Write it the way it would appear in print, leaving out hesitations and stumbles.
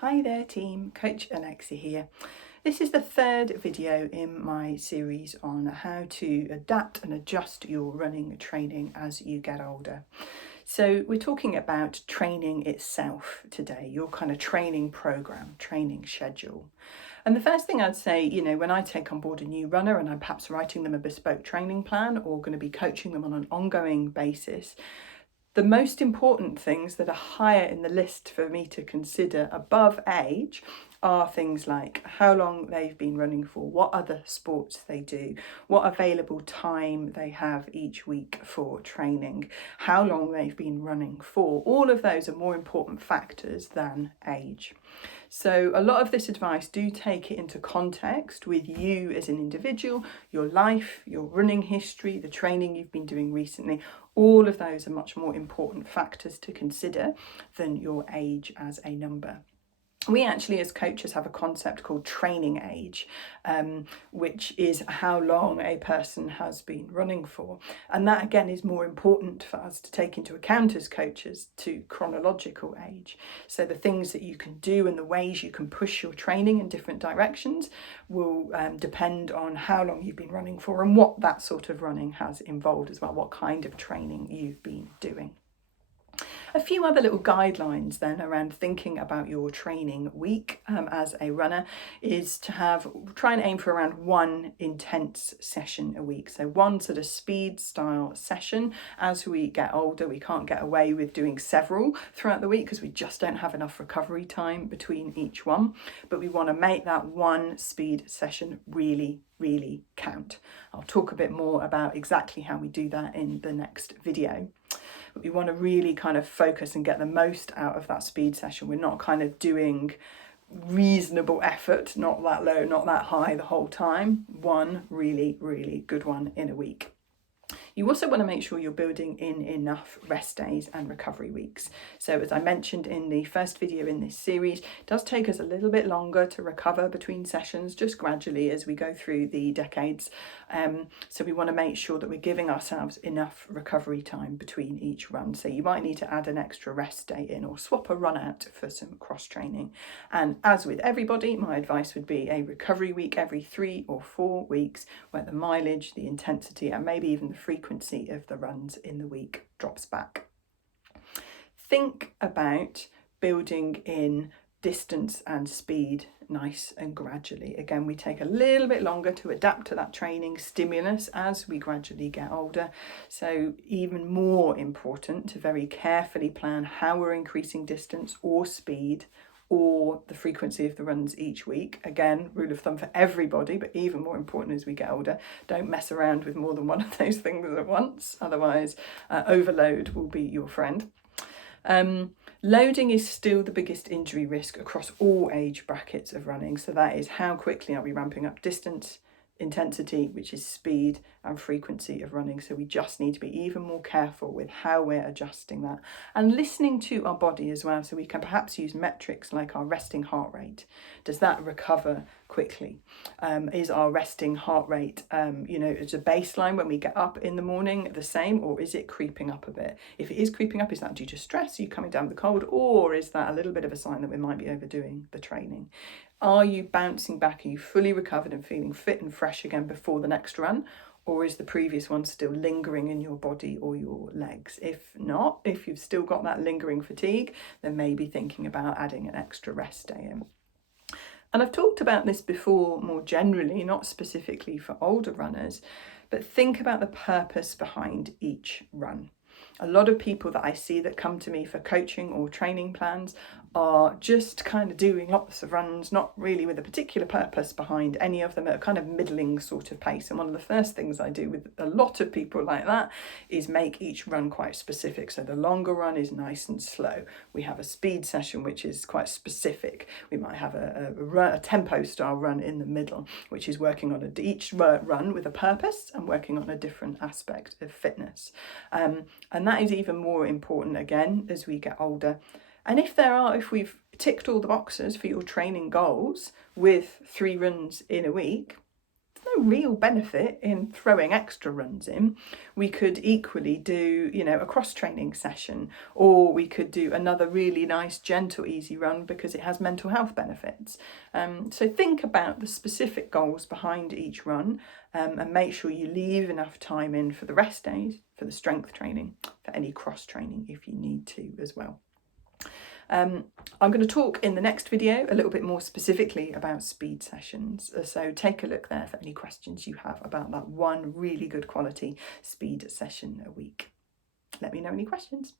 Hi there team, Coach Alexa here. This is the third video in my series on how to adapt and adjust your running training as you get older. So we're talking about training itself today, your kind of training program, training schedule. And the first thing I'd say, when I take on board a new runner and I'm perhaps writing them a bespoke training plan or going to be coaching them on an ongoing basis, the most important things that are higher in the list for me to consider above age are things like how long they've been running for, what other sports they do, what available time they have each week for training, how long they've been running for. All of those are more important factors than age. So a lot of this advice, do take it into context with you as an individual, your life, your running history, the training you've been doing recently. All of those are much more important factors to consider than your age as a number. We actually, as coaches, have a concept called training age, which is how long a person has been running for. And that, again, is more important for us to take into account as coaches to chronological age. So the things that you can do and the ways you can push your training in different directions will depend on how long you've been running for and what that sort of running has involved as well, what kind of training you've been doing. A few other little guidelines then around thinking about your training week as a runner is to try and aim for around one intense session a week. So one sort of speed style session. As we get older, we can't get away with doing several throughout the week because we just don't have enough recovery time between each one. But we want to make that one speed session really count. I'll talk a bit more about exactly how we do that in the next video. But we want to really kind of focus and get the most out of that speed session. We're not kind of doing reasonable effort, not that low, not that high the whole time. One really good one in a week. You also want to make sure you're building in enough rest days and recovery weeks. So as I mentioned in the first video in this series, it does take us a little bit longer to recover between sessions, just gradually as we go through the decades. So we want to make sure that we're giving ourselves enough recovery time between each run. So you might need to add an extra rest day in or swap a run out for some cross training. And as with everybody, my advice would be a recovery week every 3 or 4 weeks where the mileage, the intensity, and maybe even the frequency of the runs in the week drops back. Think about building in distance and speed nice and gradually. Again, we take a little bit longer to adapt to that training stimulus as we gradually get older. So even more important to very carefully plan how we're increasing distance or speed or the frequency of the runs each week. Again, rule of thumb for everybody, but even more important as we get older, don't mess around with more than one of those things at once, otherwise overload will be your friend. Loading is still the biggest injury risk across all age brackets of running, so that is how quickly are we ramping up distance, intensity, which is speed, and frequency of running. So we just need to be even more careful with how we're adjusting that and listening to our body as well. So we can perhaps use metrics like our resting heart rate. Does that recover quickly? Is our resting heart rate, as a baseline when we get up in the morning the same, or is it creeping up a bit? If it is creeping up, is that due to stress, you coming down with the cold, or is that a little bit of a sign that we might be overdoing the training? Are you bouncing back? Are you fully recovered and feeling fit and fresh again before the next run? Or is the previous one still lingering in your body or your legs? If not, if you've still got that lingering fatigue, then maybe thinking about adding an extra rest day in. And I've talked about this before more generally, not specifically for older runners, but think about the purpose behind each run. A lot of people that I see that come to me for coaching or training plans are just kind of doing lots of runs, not really with a particular purpose behind any of them, at a kind of middling sort of pace. And one of the first things I do with a lot of people like that is make each run quite specific. So the longer run is nice and slow. We have a speed session, which is quite specific. We might have a tempo style run in the middle, which is working on each run with a purpose and working on a different aspect of fitness. And that is even more important again as we get older. And if we've ticked all the boxes for your training goals with 3 runs in a week, there's no real benefit in throwing extra runs in. We could equally do, you know, a cross training session, or we could do another really nice, gentle, easy run because it has mental health benefits. So think about the specific goals behind each run, and make sure you leave enough time in for the rest days, for the strength training, for any cross training if you need to as well. I'm going to talk in the next video a little bit more specifically about speed sessions, so take a look there for any questions you have about that one really good quality speed session a week. Let me know any questions.